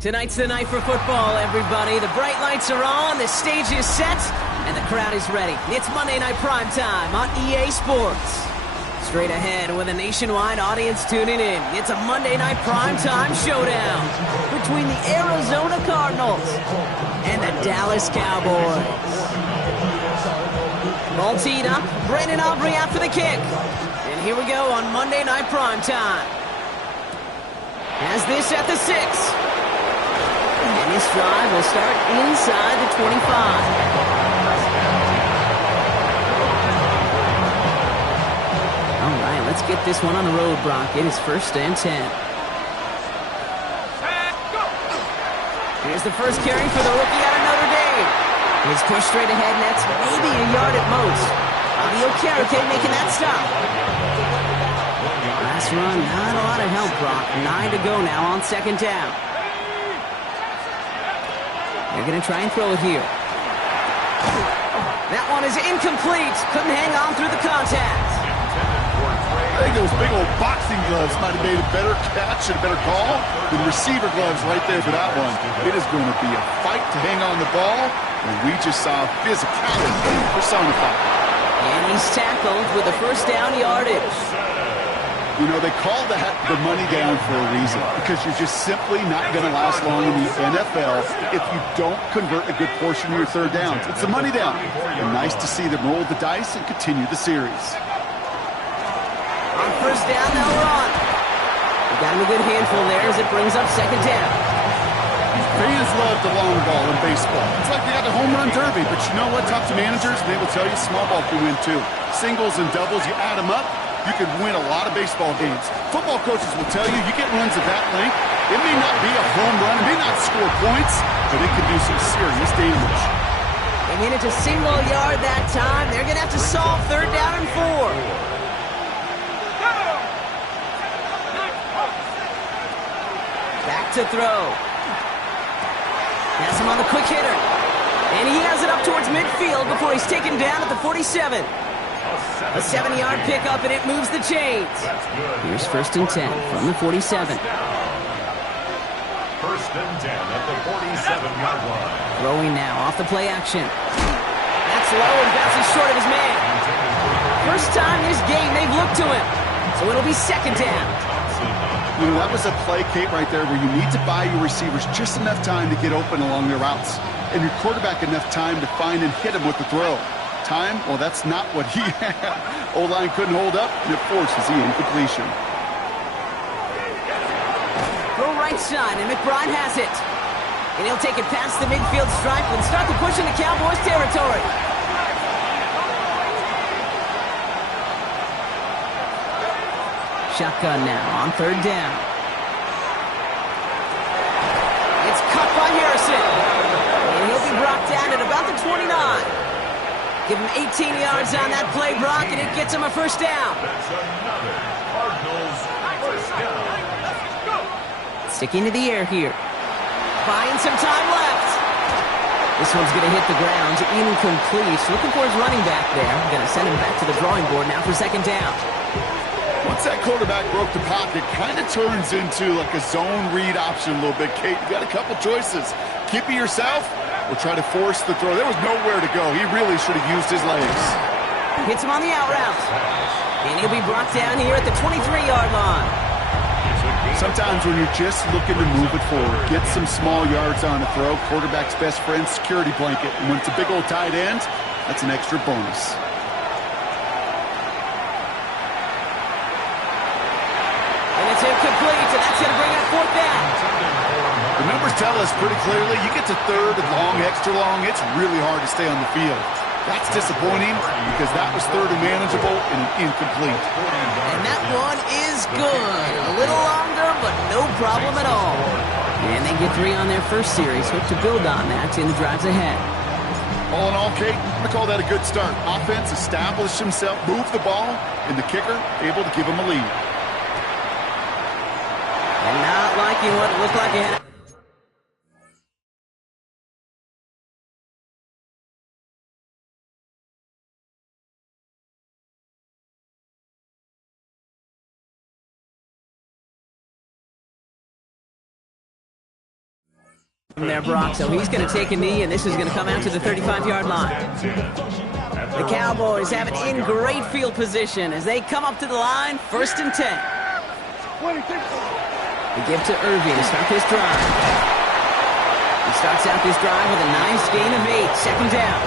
Tonight's the night for football, everybody. The bright lights are on, the stage is set, and the crowd is ready. It's Monday Night Primetime on EA Sports. Straight ahead with a nationwide audience tuning in, it's a Monday Night Primetime showdown between the Arizona Cardinals and the Dallas Cowboys. Ball teed up, Brandon Aubrey out for the kick. And here we go on Monday Night Primetime. As this at the 6. And this drive will start inside the 25. All right, let's get this one on the road, Brock. It is 1st and 10. Here's the first carry for the rookie out of Notre Dame. He's pushed straight ahead, and that's maybe a yard at most. Fabio Carrique making that stop. Last run, not a lot of help, Brock. 9 to go now on 2nd down. They're going to try and throw it here. That one is incomplete. Couldn't hang on through the contact. I think those big old boxing gloves might have made a better catch and a better call than receiver gloves right there for that one. It is going to be a fight to hang on the ball, and we just saw physicality personified. And he's tackled with the 1st down yardage. You know, they call that the money down for a reason, because you're just simply not going to last long in the NFL if you don't convert a good portion of your 3rd downs. It's the money down. And nice to see them roll the dice and continue the series. On 1st down, they'll run. They got him a good handful there as it brings up 2nd down. Fans love the long ball in baseball. It's like they got the home run derby, but you know what? Talk to managers, and they will tell you small ball can win too. Singles and doubles, you add them up, you could win a lot of baseball games. Football coaches will tell you, you get runs of that length, it may not be a home run, it may not score points, but it can do some serious damage. They made it to single yard that time. They're going to have to solve 3rd down and 4. Back to throw. Has him on the quick hitter. And he has it up towards midfield before he's taken down at the 47. A 7-yard pickup, and it moves the chains. Here's 1st and 10 from the 47. 1st and 10 at the 47-yard line. Throwing now off the play action. That's low and bounces short of his man. First time this game they've looked to him. So it'll be 2nd down. You know, that was a play, Kate, right there where you need to buy your receivers just enough time to get open along their routes, and your quarterback enough time to find and hit him with the throw. Time? Well, that's not what he had. O-line couldn't hold up, and it forces the incompletion. Go right side, and McBride has it. And he'll take it past the midfield stripe and start to push into Cowboys territory. Shotgun now on 3rd down. It's cut by Harrison. And he'll be brought down at about the 29. Give him 18 yards on that play, Brock, and it gets him a 1st down. That's another Cardinals 1st down. Sticking to the air here. Buying some time left. This one's going to hit the ground. Incomplete. Looking for his running back there. Going to send him back to the drawing board now for 2nd down. Once that quarterback broke the pocket, kind of turns into like a zone read option a little bit, Kate. You got a couple choices. Keep it yourself or try to force the throw. There was nowhere to go. He really should have used his legs. Hits him on the out route. And he'll be brought down here at the 23-yard line. Sometimes when you're just looking to move it forward, get some small yards on a throw, quarterback's best friend, security blanket. And when it's a big old tight end, that's an extra bonus. And it's incomplete, and that's going to bring up 4th down. The numbers tell us pretty clearly, you get to 3rd and long, extra long, it's really hard to stay on the field. That's disappointing because that was 3rd and manageable and an incomplete. And that one is good. A little longer, but no problem at all. And they get 3 on their first series. Hope to build on that in the drives ahead. All in all, Kate, I'm going to call that a good start. Offense established himself, moved the ball, and the kicker able to give him a lead. And not liking what it looked like he had. From there, Brock, so he's going to take a knee, and this is going to come out to the 35-yard line. The Cowboys have it in great field position as they come up to the line, 1st and 10. They give to Irving to start this drive. He starts out this drive with a nice gain of 8, 2nd down.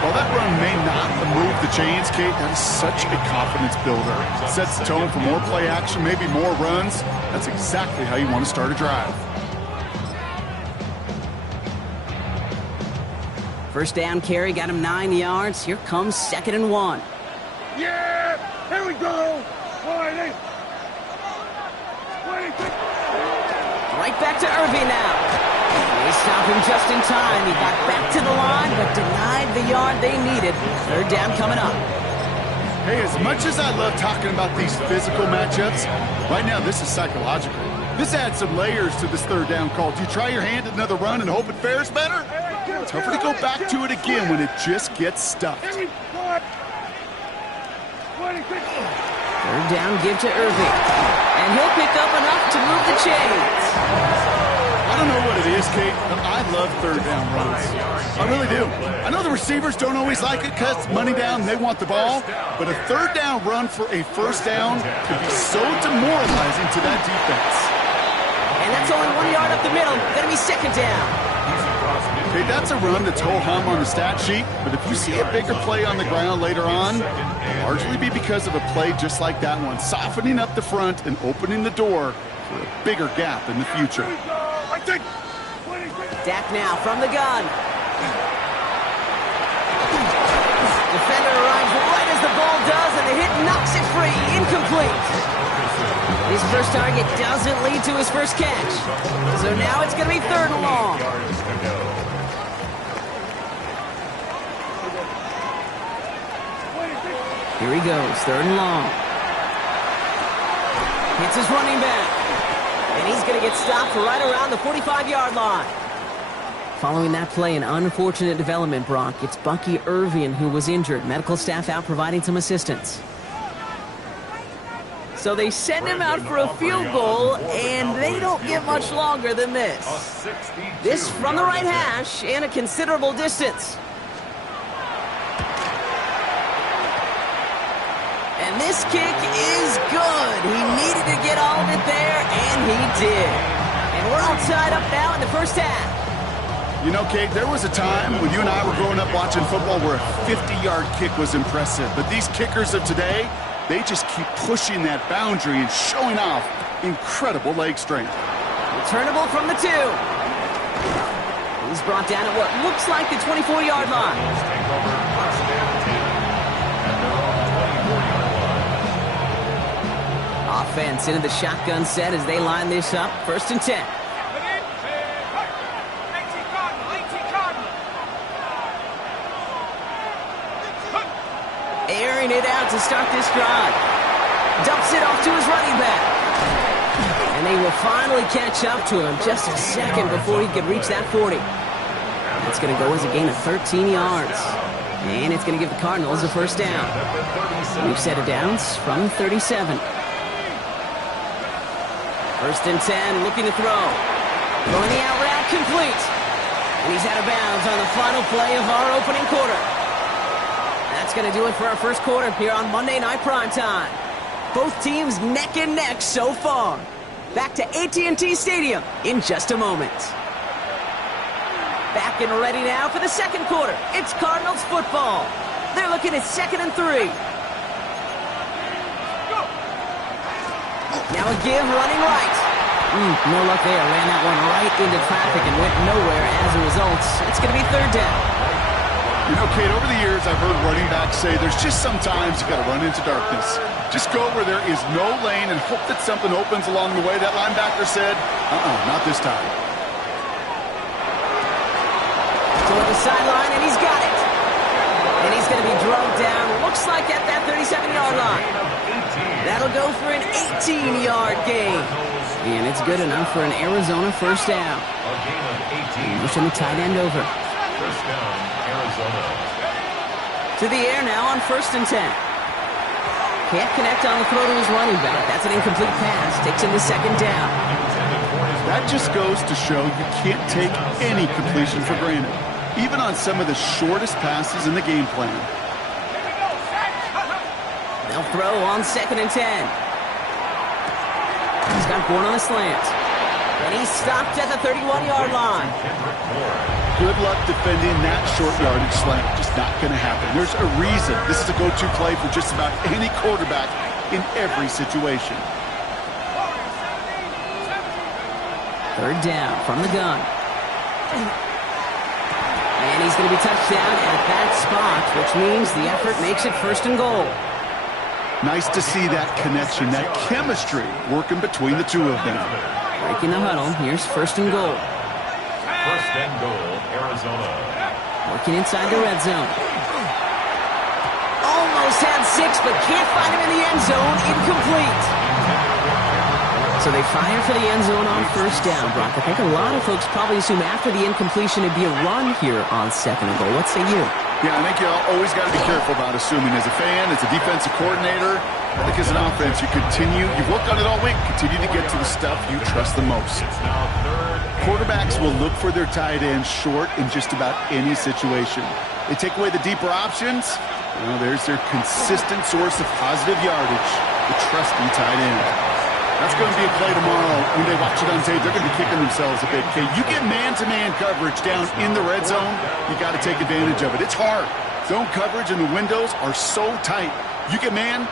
While that run may not move the chains, Kate, that is such a confidence builder. It sets the tone for more play action, maybe more runs. That's exactly how you want to start a drive. 1st down carry, got him 9 yards. Here comes 2nd and 1. Yeah! Here we go! Right back to Irving now. They stop him just in time. He got back to the line, but denied the yard they needed. 3rd down coming up. Hey, as much as I love talking about these physical matchups, right now this is psychological. This adds some layers to this 3rd down call. Do you try your hand at another run and hope it fares better? Tougher to go back to it again when it just gets stuffed. 3rd down, give to Irving. And he'll pick up enough to move the chains. I don't know what it is, Kate, but I love 3rd down runs. I really do. I know the receivers don't always like it because it's money down and they want the ball, but a 3rd down run for a 1st down can be so demoralizing to that defense. And that's only 1 yard up the middle. Gonna be 2nd down. Okay, that's a run that's ho-hum on the stat sheet, but if you see a bigger play on the ground later on, it'll largely be because of a play just like that one, softening up the front and opening the door for a bigger gap in the future. Dak now from the gun. Defender arrives right as the ball does, and the hit knocks it free. Incomplete. His first target doesn't lead to his first catch. So now it's going to be 3rd and long. Here he goes, 3rd and long. Hits his running back. And he's going to get stopped right around the 45-yard line. Following that play, an unfortunate development, Brock. It's Bucky Irving who was injured. Medical staff out providing some assistance. So they send him out for a field goal, and they don't get much longer than this. This from the right hash and a considerable distance. And this kick is good. He needed to get all of it there, and he did. And we're all tied up now in the 1st half. You know, Kate, there was a time when you and I were growing up watching football where a 50-yard kick was impressive. But these kickers of today, they just keep pushing that boundary and showing off incredible leg strength. Returnable from the 2. He's brought down at what looks like the 24-yard line. Offense into the shotgun set as they line this up. 1st and 10. Airing it out to start this drive. Dumps it off to his running back. And they will finally catch up to him just a second before he could reach that 40. That's going to go as a gain of 13 yards. And it's going to give the Cardinals a 1st down. We've set it downs from 37. 1st and 10, looking to throw. Throwing the out route complete. And he's out of bounds on the final play of our opening quarter. That's going to do it for our 1st quarter here on Monday Night Primetime. Both teams neck and neck so far. Back to AT&T Stadium in just a moment. Back and ready now for the 2nd quarter. It's Cardinals football. They're looking at 2nd and 3. Now a give running right. No luck there. Ran that one right into traffic and went nowhere as a result. It's going to be 3rd down. You know, Kate, over the years I've heard running backs say there's just sometimes you got to run into darkness. Just go where there is no lane and hope that something opens along the way. That linebacker said, not this time. To with the sideline, and he's got it. And he's going to be drugged down, looks like at that 37-yard line. That'll go for an 18-yard gain. And it's good enough for an Arizona first down. Pushing the tight end over. First down, Arizona. To the air now on 1st and 10. Can't connect on the throw to his running back. That's an incomplete pass. Takes him to 2nd down. That just goes to show you can't take any completion for granted, even on some of the shortest passes in the game plan. They'll throw on 2nd and 10. He's got Bourne on a slant. And he's stopped at the 31-yard line. Good luck defending that short yardage slant. Just not going to happen. There's a reason this is a go-to play for just about any quarterback in every situation. 3rd down from the gun. And he's going to be touched down at that spot, which means the effort makes it 1st and goal. Nice to see that connection, that chemistry working between the two of them. Breaking the huddle. Here's 1st and goal. 1st and goal, Arizona. Working inside the red zone. Almost had 6, but can't find him in the end zone. Incomplete. So they fire for the end zone on 1st down, Brock. I think a lot of folks probably assume after the incompletion it'd be a run here on 2nd and goal. What say you? Yeah, I think you always got to be careful about assuming as a fan, as a defensive coordinator. I think as an offense, you've worked on it all week, continue to get to the stuff you trust the most. Quarterbacks will look for their tight end short in just about any situation. They take away the deeper options. Well, there's their consistent source of positive yardage, the trusty tight end. That's going to be a play tomorrow. When they watch it on tape, they're going to be kicking themselves a bit. Okay, you get man-to-man coverage down in the red zone, you got to take advantage of it. It's hard. Zone coverage and the windows are so tight. You get man,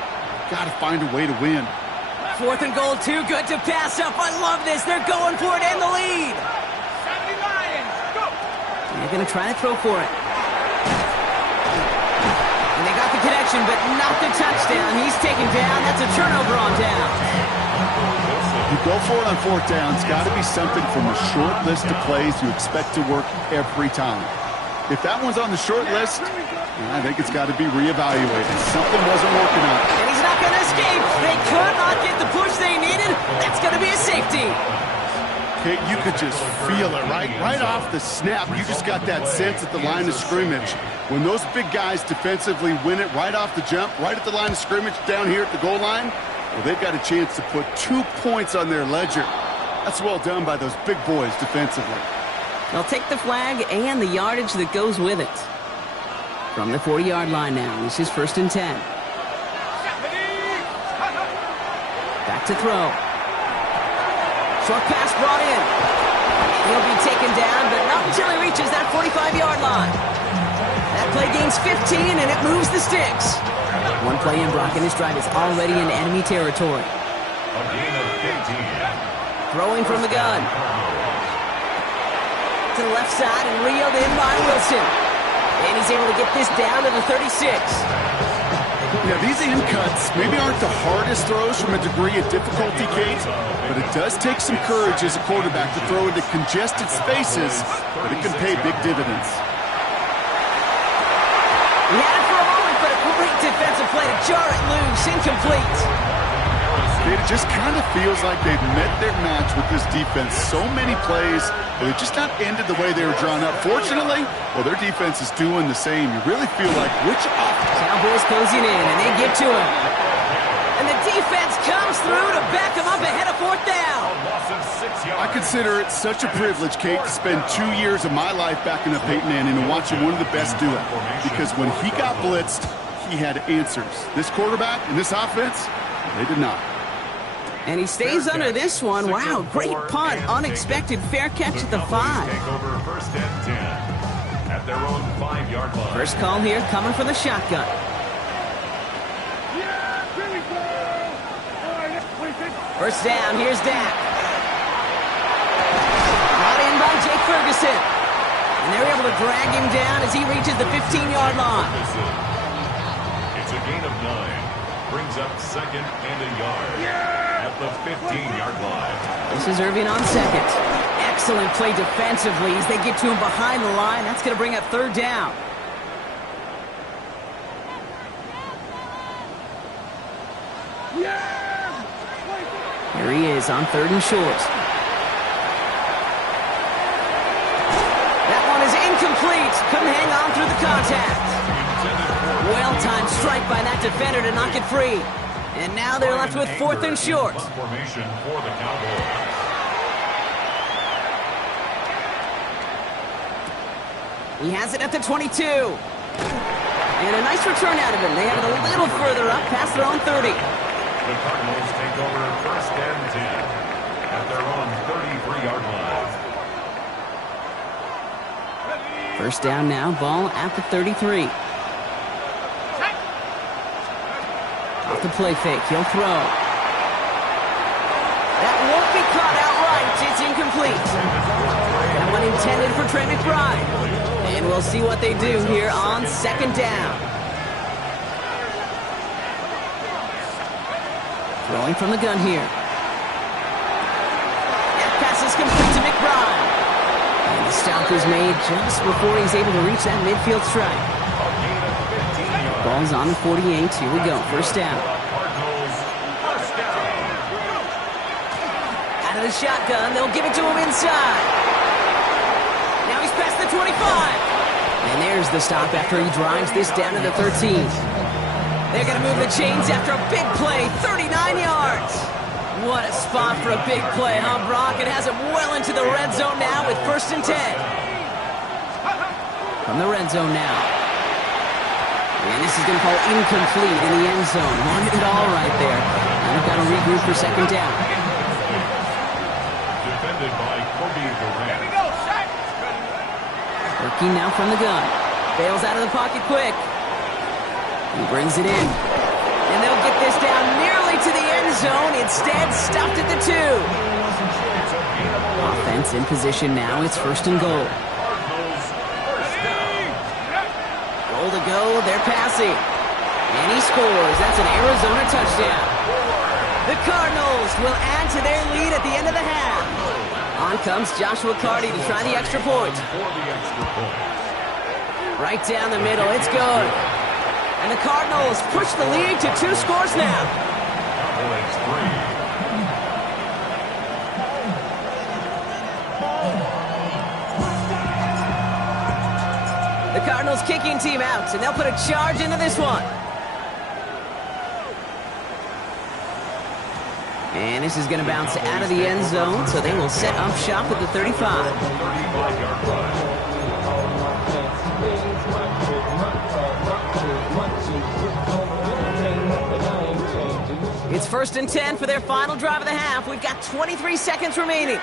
got to find a way to win. 4th and goal, too good to pass up. I love this. They're going for it in the lead. They're going to try to throw for it. And they got the connection, but not the touchdown. He's taken down. That's a turnover on down. You go for it on 4th down. It's got to be something from a short list of plays you expect to work every time. If that one's on the short list, I think it's got to be reevaluated. Something wasn't working out. And he's not going to escape. They could not get the push they needed. That's going to be a safety. Okay, you could just feel it, right? Right off the snap, you just got that sense at the line of scrimmage. When those big guys defensively win it right off the jump, right at the line of scrimmage down here at the goal line, well, they've got a chance to put 2 points on their ledger. That's well done by those big boys defensively. They'll take the flag and the yardage that goes with it. From the 40-yard line now, this is 1st and 10. Back to throw. Short pass brought in. He'll be taken down, but not until he reaches that 45-yard line. That play gains 15, and it moves the sticks. One play in, Brock, and this drive is already in enemy territory. A gain of 15. Throwing from the gun. To the left side and reeled in by Wilson. And he's able to get this down to the 36. Yeah, these in cuts maybe aren't the hardest throws from a degree of difficulty, Kate, but it does take some courage as a quarterback to throw into congested spaces, but it can pay big dividends. He had it for a moment, but a great defensive play to jar it loose. Incomplete. It just kind of feels like they've met their match with this defense. So many plays, but it just not ended the way they were drawn up. Fortunately, well, their defense is doing the same. You really feel like which Cowboys closing in, and they get to him. And the defense comes through to back him up ahead of 4th down. I consider it such a privilege, Kate, to spend 2 years of my life backing up Peyton Manning and watching one of the best do it. Because when he got blitzed, he had answers. This quarterback and this offense, they did not. And he stays under this one. Wow, great punt. Unexpected fair catch at the 5. Take over 1st and 10 at their own 5-yard line. First call here coming from the shotgun. First down, here's Dak. Brought in by Jake Ferguson. And they're able to drag him down as he reaches the 15-yard line. It's a gain of 9. Brings up 2nd and a yard at the 15-yard line. This is Irving on 2nd. Excellent play defensively as they get to him behind the line. That's going to bring up third down. Here he is on third and short. That one is incomplete. Couldn't hang on through the contact. Well-timed strike by that defender to knock it free. And now they're left with fourth and short. Formation for the Cowboys. He has it at the 22. And a nice return out of him. They have it a little further up past their own 30. The Cardinals take over first and 10 at their own 33-yard line. First down now, ball at the 33. Off the play fake, he'll throw. That won't be caught outright. It's incomplete. That one intended for Trey McBride. And we'll see what they do here on second down. Throwing from the gun here. That pass is complete to McBride. And the stop is made just before he's able to reach that midfield strike. Ball's on the 48. Here we go. First down. Out of the shotgun. They'll give it to him inside. Now he's past the 25. And there's the stop after he drives this down to the 13. They're going to move the chains after a big play, 39 yards. What a spot for a big play, huh, Brock? It has him well into the red zone now with first and 10. From the red zone now. And this is going to fall incomplete in the end zone. Wanted it all right there. And they've got to regroup for second down. Defended by Kobe Durant. Working now from the gun. Bails out of the pocket quick. He brings it in. And they'll get this down nearly to the end zone. Instead, stopped at the 2. Offense in position now. It's first and goal. Goal to go. They're passing. And he scores. That's an Arizona touchdown. The Cardinals will add to their lead at the end of the half. On comes Joshua Carty to try the extra point. Right down the middle. It's good. And the Cardinals push the lead to 2 scores now. Cowboys 3. The Cardinals kicking team out, and they'll put a charge into this one. And this is going to bounce out of the end zone, so they will set up shop at the 35. 35-yard line. It's first and 10 for their final drive of the half. We've got 23 seconds remaining.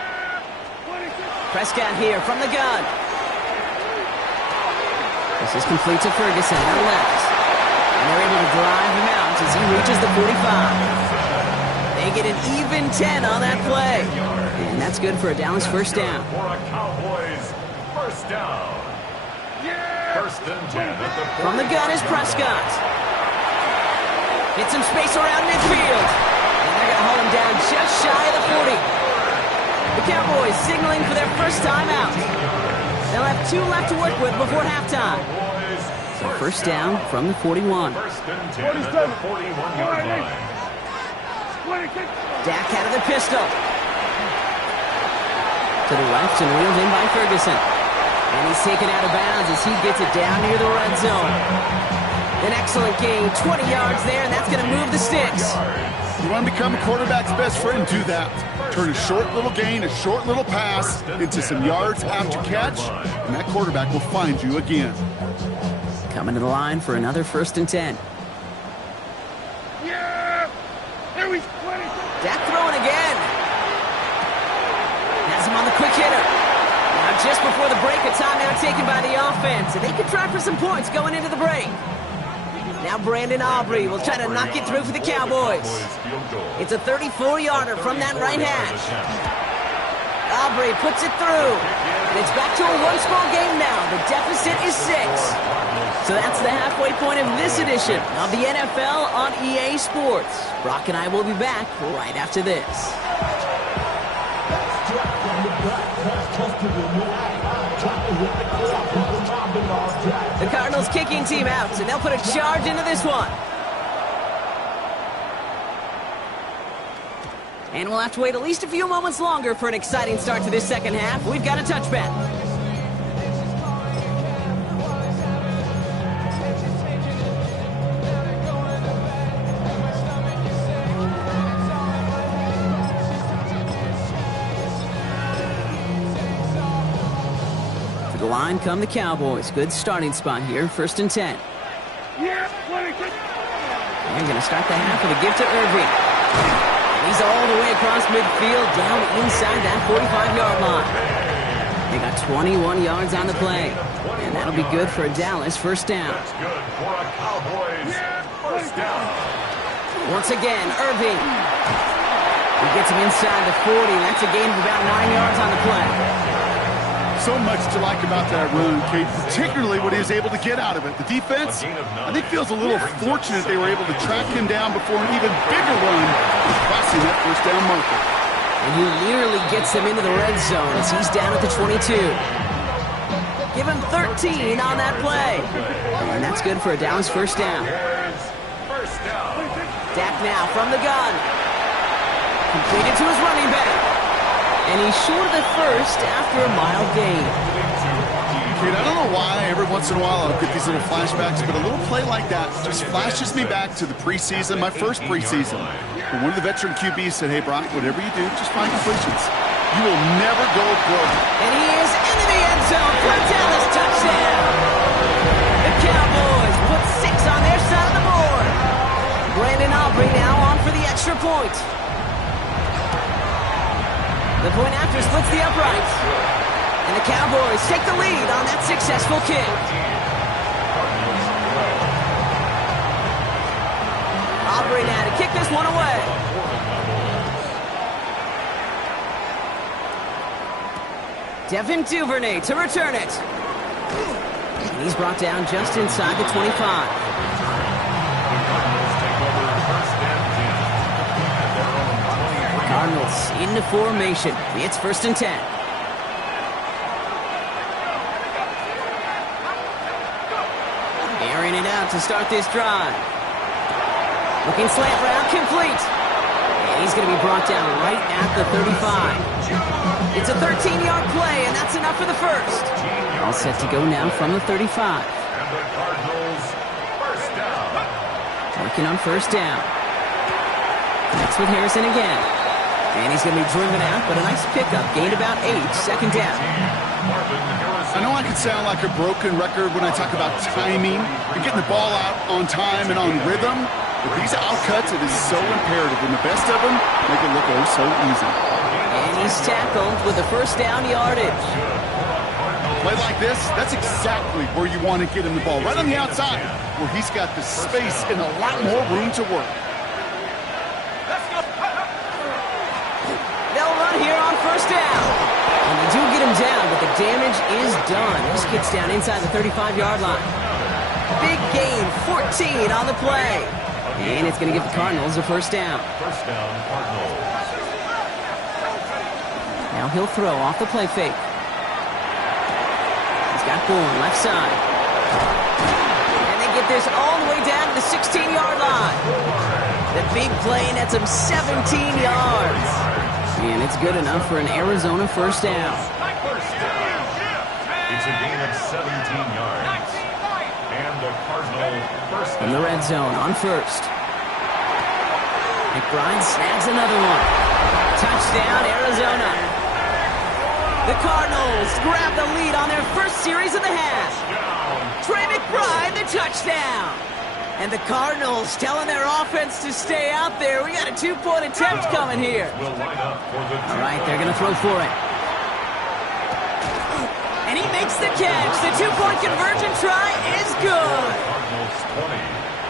Prescott here from the gun. This is complete to Ferguson on the left. And they're able to drive him out as he reaches the 45. They get an even 10 on that play. And that's good for a Dallas first down. For a Cowboys first down. First and 10 at the From the gun is Prescott. Get some space around midfield. And they're going to hold him down just shy of the 40. The Cowboys signaling for their first time out. They'll have 2 left to work with before halftime. So first down from the 41. First and 10 at the 41-yard line. Dak out of the pistol. To the left and reeled in by Ferguson. And he's taken out of bounds as he gets it down near the red zone. An excellent gain, 20 yards there, and that's going to move the sticks. You want to become a quarterback's best friend, do that. Turn a short little gain, a short little pass into some yards after catch, and that quarterback will find you again. Coming to the line for another first and 10. Yeah! Here we go! Dak throwing again. Has him on the quick hitter. Now just before the break, a timeout taken by the offense, and they could try for some points going into the break. Now Brandon Aubrey will try to knock it through for the Cowboys. It's a 34-yarder from that right hash. Aubrey puts it through. And it's back to a one-score game now. The deficit is 6. So that's the halfway point of this edition of the NFL on EA Sports. Brock and I will be back right after this. The Cardinals kicking team out, and they'll put a charge into this one. And we'll have to wait at least a few moments longer for an exciting start to this second half. We've got a touchback. To the line come the Cowboys. Good starting spot here, 1st and 10. They're going to start the half with a give to Irving. He's all the way across midfield, down inside that 45-yard line. They got 21 yards on the play, and that'll be good for a Dallas first down. That's good for a Cowboys first down. Once again, Irving. He gets him inside the 40. That's a gain of about 9 yards on the play. So much to like about that run, Kate, particularly what he was able to get out of it. The defense, I think, feels a little fortunate they were able to track him down before an even bigger run, crossing that first down marker. And he nearly gets them into the red zone as he's down at the 22. Give him 13 on that play. And that's good for a Dallas first down. Dak now from the gun. Completed to his running back. And he's short of the first after a mild gain. Kate, I don't know why every once in a while I'll get these little flashbacks, but a little play like that just flashes me back to the preseason, my first preseason. And one of the veteran QBs said, hey, Brock, whatever you do, just find completions. You will never go broke. And he is into the end zone for a Dallas touchdown. The Cowboys put 6 on their side of the board. Brandon Aubrey now on for the extra point. The point after splits the uprights. And the Cowboys take the lead on that successful kick. Aubrey now to kick this one away. Devin Duvernay to return it. And he's brought down just inside the 25. Cardinals into formation. It's 1st and 10. Airing it out to start this drive. Looking slant route complete. And he's going to be brought down right at the 35. It's a 13-yard play, and that's enough for the first. All set to go now from the 35. And the Cardinals first down. Working on first down. Next with Harrison again. And he's going to be driven out, but a nice pickup. Gained about 8, 2nd down. I know I can sound like a broken record when I talk about timing and getting the ball out on time and on rhythm, but these outcuts, it is so imperative, and the best of them make it look oh so easy. And he's tackled with the first down yardage. Play like this, that's exactly where you want to get him the ball, right on the outside, where he's got the space and a lot more room to work. Here on first down. And they do get him down, but the damage is done. This kid's down inside the 35-yard line. Big gain, 14 on the play. And it's going to give the Cardinals a first down. First down, Cardinals. Now he'll throw off the play fake. He's got Bourne left side. And they get this all the way down to the 16-yard line. The big play nets him 17 yards. And it's good enough for an Arizona first down. It's a gain of 17 yards. And the Cardinal first down. In the red zone on first. McBride snags another one. Touchdown, Arizona. The Cardinals grab the lead on their first series of the half. Trey McBride, the touchdown. And the Cardinals telling their offense to stay out there. We got a 2-point attempt coming here. All right, they're going to throw for it. And he makes the catch. The 2-point conversion try is good.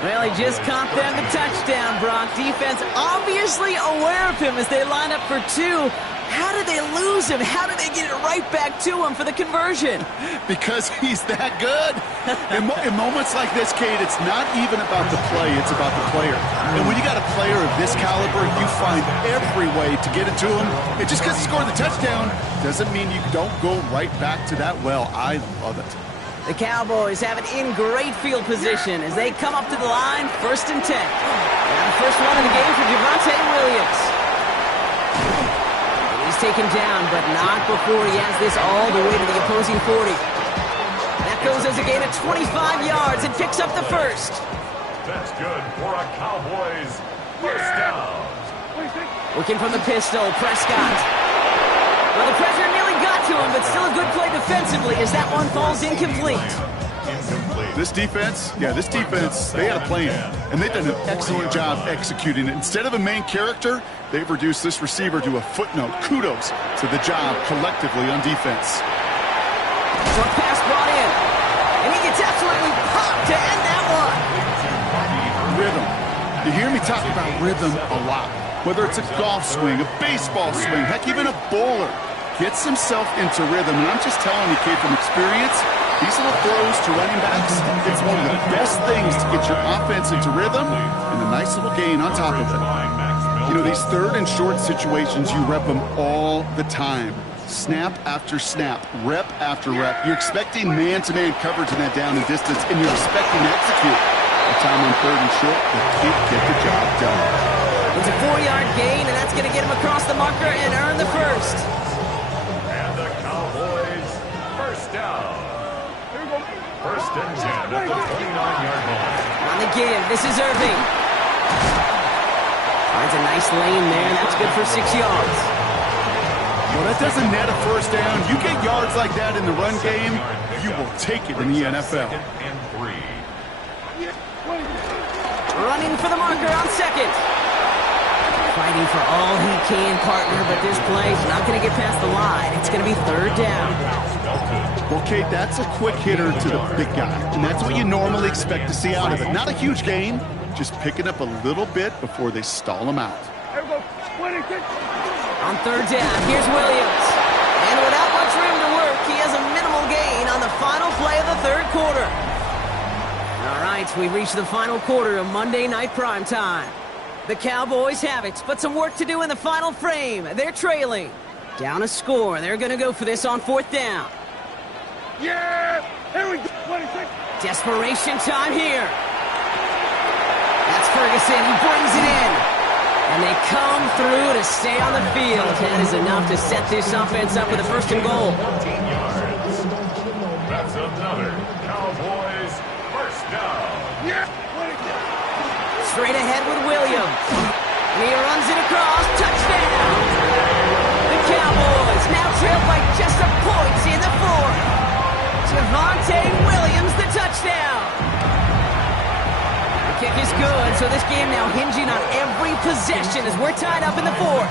Well, he just caught them the touchdown, Brock. Defense obviously aware of him as they line up for 2. How did they lose him? How did they get it right back to him for the conversion? Because he's that good. In moments like this, Kate, it's not even about the play, it's about the player. And when you got a player of this caliber, you find every way to get it to him. And just because he scored the touchdown doesn't mean you don't go right back to that well. I love it. The Cowboys have it in great field position as they come up to the line, 1st and 10. Now the first one of the game for Javonte Williams. He's taken down, but not before he has this all the way to the opposing 40. That goes as a gain of 25 yards and picks up the first. That's good for a Cowboys first down. Looking from the pistol, Prescott. Well, the pressure nearly got to him, but still a good play defensively as that one falls incomplete. This defense, they had a plan, and they've done an excellent job executing it. Instead of a main character, they've reduced this receiver to a footnote. Kudos to the job collectively on defense. Short pass brought in, and he gets absolutely popped to end that one. Rhythm. You hear me talk about rhythm a lot. Whether it's a golf swing, a baseball swing, heck, even a bowler gets himself into rhythm. And I'm just telling you, kid, from experience, these little throws to running backs, it's one of the best things to get your offense into rhythm and a nice little gain on top of it. You know, these 3rd and short situations, you rep them all the time. Snap after snap, rep after rep. You're expecting man-to-man coverage in that down and distance, and you're expecting to execute. The time on 3rd and short, you can't get the job done. It's a 4-yard gain, and that's going to get him across the marker and earn the first. And the Cowboys first down. 1st and 10 at the 29-yard line. On the give, this is Irving. Finds a nice lane there, and that's good for 6 yards. Well, that doesn't net a first down. You get yards like that in the run game, you will take it in the NFL. 2nd and 3. Running for the marker on 2nd. Fighting for all he can, partner, but this play's not going to get past the line. It's going to be 3rd down. Well, Kate, that's a quick hitter to the big guy, and that's what you normally expect to see out of it. Not a huge gain, just picking up a little bit before they stall him out. On 3rd down, here's Williams. And without much room to work, he has a minimal gain on the final play of the 3rd quarter. All right, we reach the final quarter of Monday Night Primetime. The Cowboys have it, but some work to do in the final frame. They're trailing. Down a score. They're going to go for this on 4th down. Yeah! Here we go! 26. Desperation time here. That's Ferguson. He brings it in. And they come through to stay on the field. That is enough to set this offense up with a 1st and goal. 14 yards. That's another Cowboys first down. Yeah! Straight ahead with Williams. And he runs it across. Touchdown! The Cowboys now trail by just a point in the 4th. Javonte Williams, the touchdown. The kick is good, so this game now hinging on every possession as we're tied up in the 4th.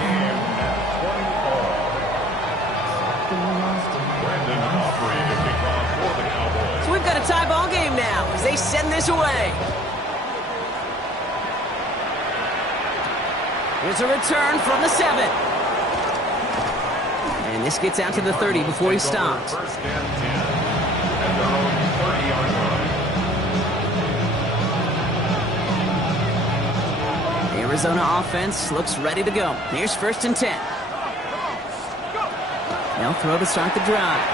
So we've got a tie ball game now as they send this away. Here's a return from the 7. And this gets out to the 30 before he stops. 1st and 10 at their own 30-yard line. Arizona offense looks ready to go. Here's 1st and 10. They'll throw to start the drive.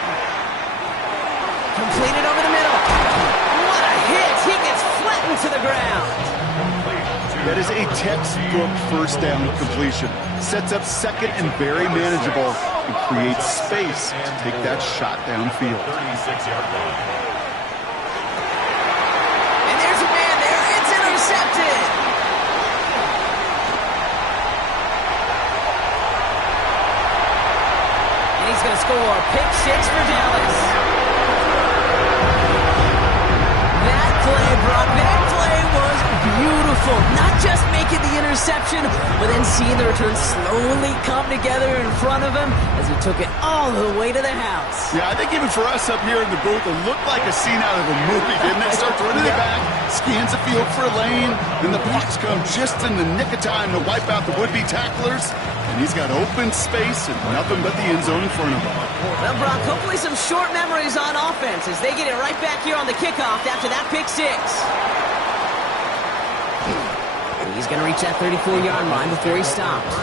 Completed over the middle. What a hit! He gets flattened to the ground. That is a textbook 1st down completion. Sets up 2nd and very manageable and creates space to take that shot downfield. 36-yard line. And there's a man there. It's intercepted. And he's going to score. Pick 6 for Dallas. That play, Brock, that play was beautiful. Not just making the interception, but then seeing the return slowly come together in front of him as he took it all the way to the house. Yeah, I think even for us up here in the booth, it looked like a scene out of a movie, didn't it? Starts running it back, scans the field for a lane, and the blocks come just in the nick of time to wipe out the would-be tacklers, and he's got open space and nothing but the end zone in front of him. Well, Brock, hopefully some short memories on offense as they get it right back here on the kickoff after that pick six. He's going to reach that 34-yard line before he stops.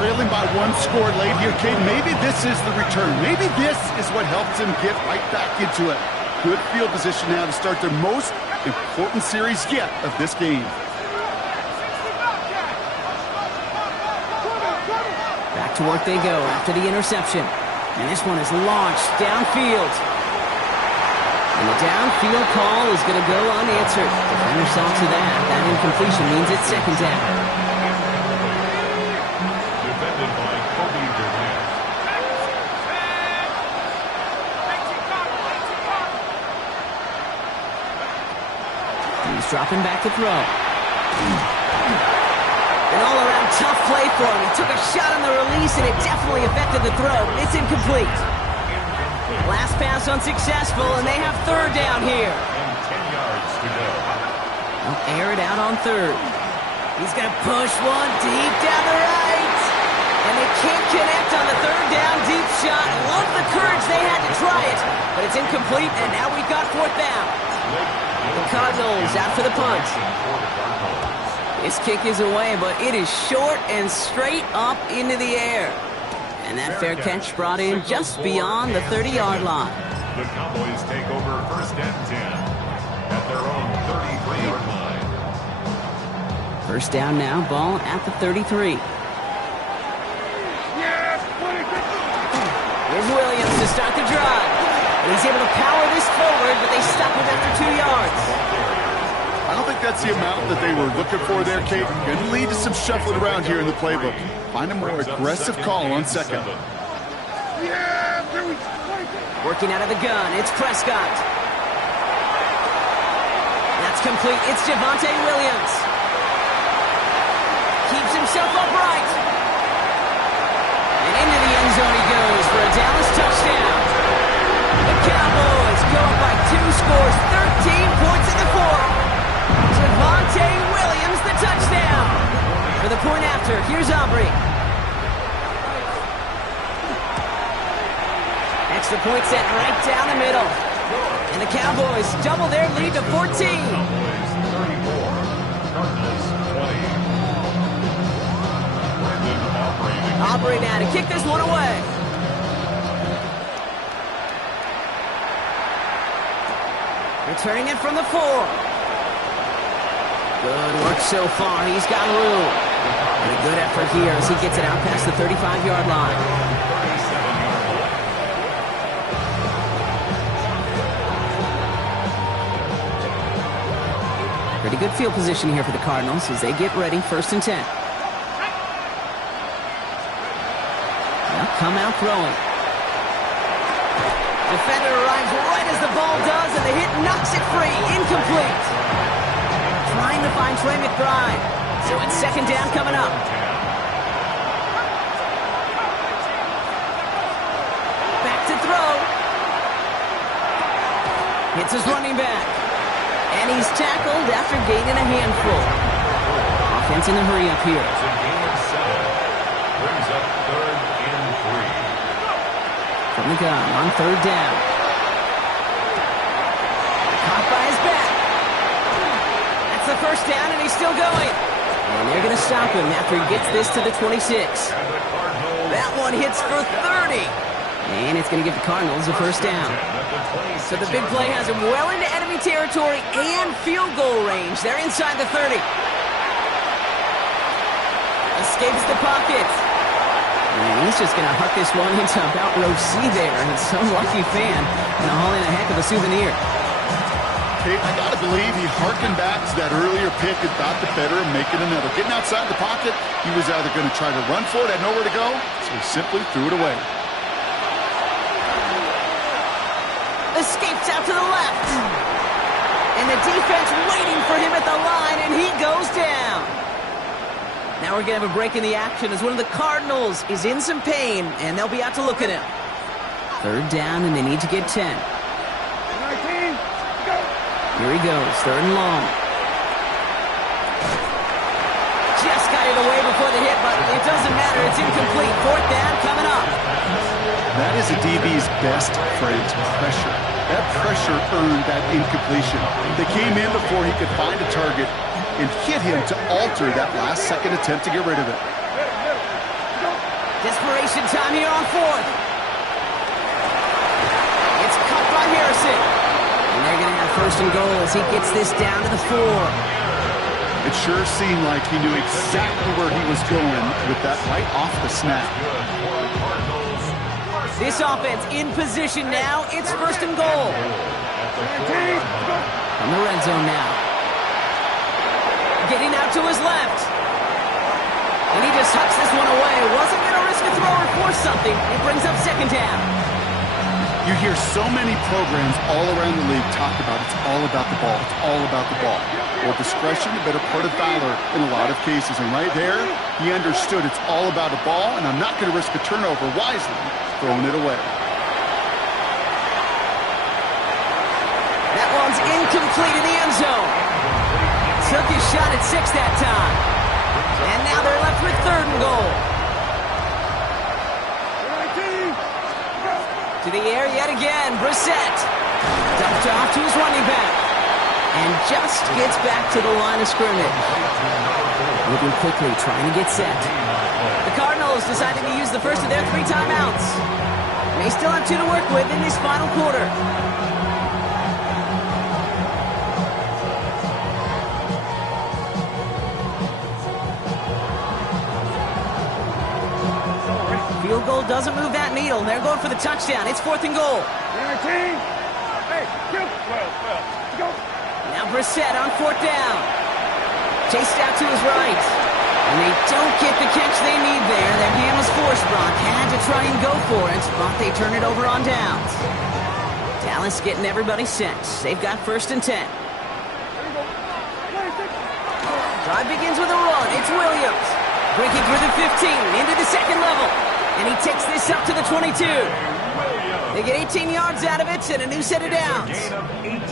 Trailing by one score late here, Cade. Maybe this is the return. Maybe this is what helps him get right back into it. Good field position now to start their most important series yet of this game. Back to work they go after the interception. And this one is launched downfield. And the downfield call is going to go unanswered. Defender saw to that. That incompletion means it's second down. Defended by Kobe Durant. He's dropping back to throw. An all-around tough play for him. He took a shot on the release, and it definitely affected the throw. It's incomplete. Last pass unsuccessful, and they have third down here. And 10 yards to go. They'll air it out on third. He's going to push one deep down the right. And they can't connect on the third down deep shot. Love the courage they had to try it, but it's incomplete, and now we've got fourth down. The Cardinals out for the punt. This kick is away, but it is short and straight up into the air. And that fair catch brought in just beyond the 30-yard line. The Cowboys take over first and 10 at their own 33-yard line. First down now, ball at the 33. Here's Williams to start the drive. And he's able to power this forward, but they stop him after 2 yards. I don't think that's the amount that they were looking for there, Kate. Going to lead to some shuffling around here in the playbook. Find a more aggressive call on second. Working out of the gun, it's Prescott. That's complete. It's Javonte Williams. Keeps himself upright. And into the end zone he goes for a Dallas touchdown. The Cowboys go up by 2 scores, 13 points in the fourth. Javonte Williams, the touchdown. For the point after, here's Aubrey. Extra point set right down the middle. And the Cowboys double their lead to 14. Cowboys 34, Cardinals 20. Aubrey now to kick this one away. Returning it from the 4. Good work so far. He's got room. And a good effort here as he gets it out past the 35-yard line. Pretty good field position here for the Cardinals as they get ready, first and 10. They'll come out throwing. Defender arrives right as the ball does, and the hit knocks it free. Incomplete. Trying to find Trey McBride. So it's second down coming up. Back to throw. Hits his running back. And he's tackled after gaining a handful. Offense in a hurry up here. It's a gain of 7. Brings up third and 3. From the gun on third down. Caught by his back. That's the first down, and he's still going. And they're going to stop him after he gets this to the 26. That one hits for 30. And it's going to give the Cardinals a first down. So the big play has him well into enemy territory and field goal range. They're inside the 30. Escapes the pocket. And he's just going to huck this one into about row C there. And some lucky fan going to haul in a heck of a souvenir. Kate, I got to believe he harkened back to that earlier pick and thought the better of making another. Getting outside the pocket, he was either going to try to run for it, had nowhere to go, so he simply threw it away. Escapes out to the left. And the defense waiting for him at the line, and he goes down. Now we're going to have a break in the action as one of the Cardinals is in some pain, and they'll be out to look at him. Third down, and they need to get 10. Here he goes, third and long. Just got it away before the hit, but it doesn't matter. It's incomplete. Fourth down coming up. That is a DB's best friend, pressure. That pressure earned that incompletion. They came in before he could find a target and hit him to alter that last-second attempt to get rid of it. Desperation time here on fourth. It's cut by Harrison. And they're going to have first and goal as he gets this down to the 4. It sure seemed like he knew exactly where he was going with that right off the snap. This offense in position now. It's first and goal. From the red zone now. Getting out to his left. And he just tucks this one away. Wasn't going to risk a throw or force something. It brings up second down. You hear so many programs all around the league talk about it's all about the ball. It's all about the ball. Well, discretion, a better part of valor in a lot of cases. And right there, he understood it's all about a ball, and I'm not going to risk a turnover wisely, throwing it away. That one's incomplete in the end zone. Took his shot at 6 that time. And now they're left with third and goal. To the air yet again, Brissett. Dumped off to his running back. And just gets back to the line of scrimmage. Moving quickly, trying to get set. The Cardinals decided to use the first of their 3 timeouts. They still have 2 to work with in this final quarter. Field goal doesn't move that needle. They're going for the touchdown. It's fourth and goal. Hey, go. Now Brissett on fourth down. Chased out to his right. And they don't get the catch they need there. Their hand was forced. Brock had to try and go for it, but they turn it over on downs. Dallas getting everybody set. They've got first and 10. Drive begins with a run. It's Williams. Breaking through the 15 into the second level. And he takes this up to the 22. They get 18 yards out of it and a new set of downs.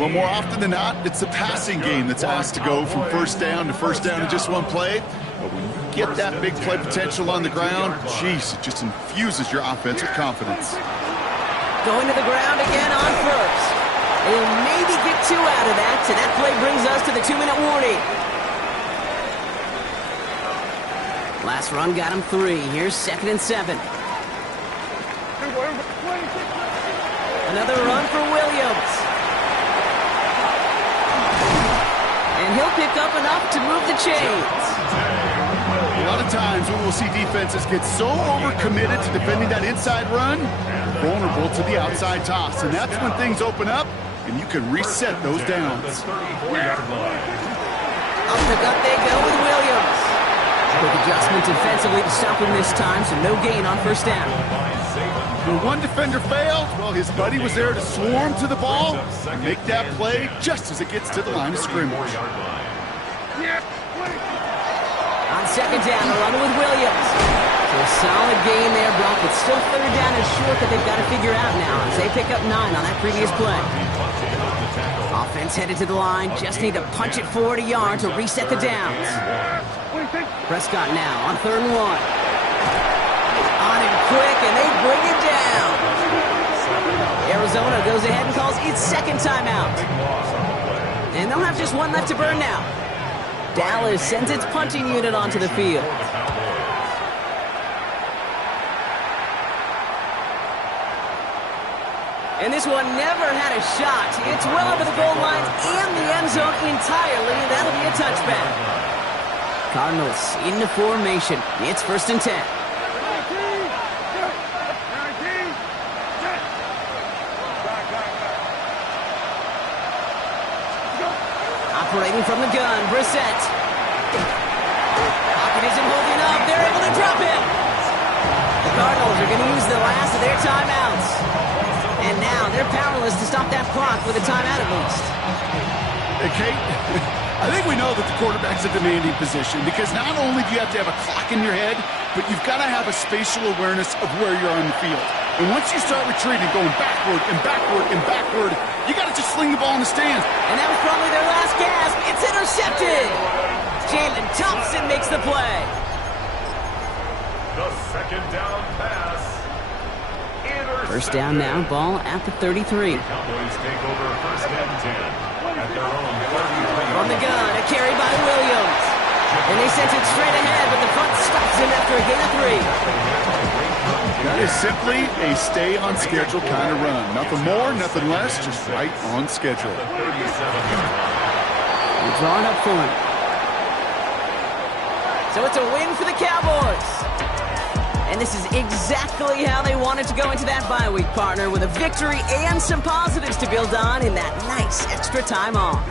Well, more often than not, it's the passing game that's asked to go from first down to first down in just one play. But when you get that big play potential on the ground, geez, it just infuses your offense with confidence. Going to the ground again on first. They'll maybe get 2 out of that, so that play brings us to the 2-minute warning. Last run got him 3. Here's second and 7. Another run for Williams. And he'll pick up enough to move the chains. A lot of times we will see defenses get so overcommitted to defending that inside run, vulnerable to the outside toss. And that's when things open up, and you can reset those downs. Up the gut they go with Williams. Quick adjustment defensively to stop him this time, so no gain on first down. When one defender failed, well, his buddy was there to swarm to the ball and make that play just as it gets to the line of scrimmage. On second down, a run with Williams. So a solid gain there, Brock, but still third down is short that they've got to figure out now as they pick up 9 on that previous play. Offense headed to the line, just need to punch it forward a yard to reset the downs. Prescott now on third and 1. On him quick, and they bring it down. Arizona goes ahead and calls its second timeout. And they'll have just 1 left to burn now. Dallas sends its punting unit onto the field. And this one never had a shot. It's well over the goal line and the end zone entirely. That'll be a touchback. Cardinals into formation. It's first and 10. Operating from the gun, Brissett. Pocket isn't holding up. They're able to drop him. The Cardinals are going to use the last of their timeouts. And now they're powerless to stop that clock with a timeout at least. Hey, Kate, I think we know that the quarterback's a demanding position because not only do you have to have a clock in your head, but you've got to have a spatial awareness of where you're on the field. And once you start retreating, going backward and backward and backward, you got to just sling the ball in the stands. And that was probably their last gasp. It's intercepted. Jalen Thompson makes the play. The second down pass. First down now, ball at the 33. Cowboys take over first and 10 at their own 33. From the gun, a carry by Williams. And they sent it straight ahead, but the front stops him after a gain of 3. That is simply a stay-on-schedule kind of run. Nothing more, nothing less, just right on schedule. We're drawing up for him. So it's a win for the Cowboys. And this is exactly how they wanted to go into that bye week, partner, with a victory and some positives to build on in that nice extra time off.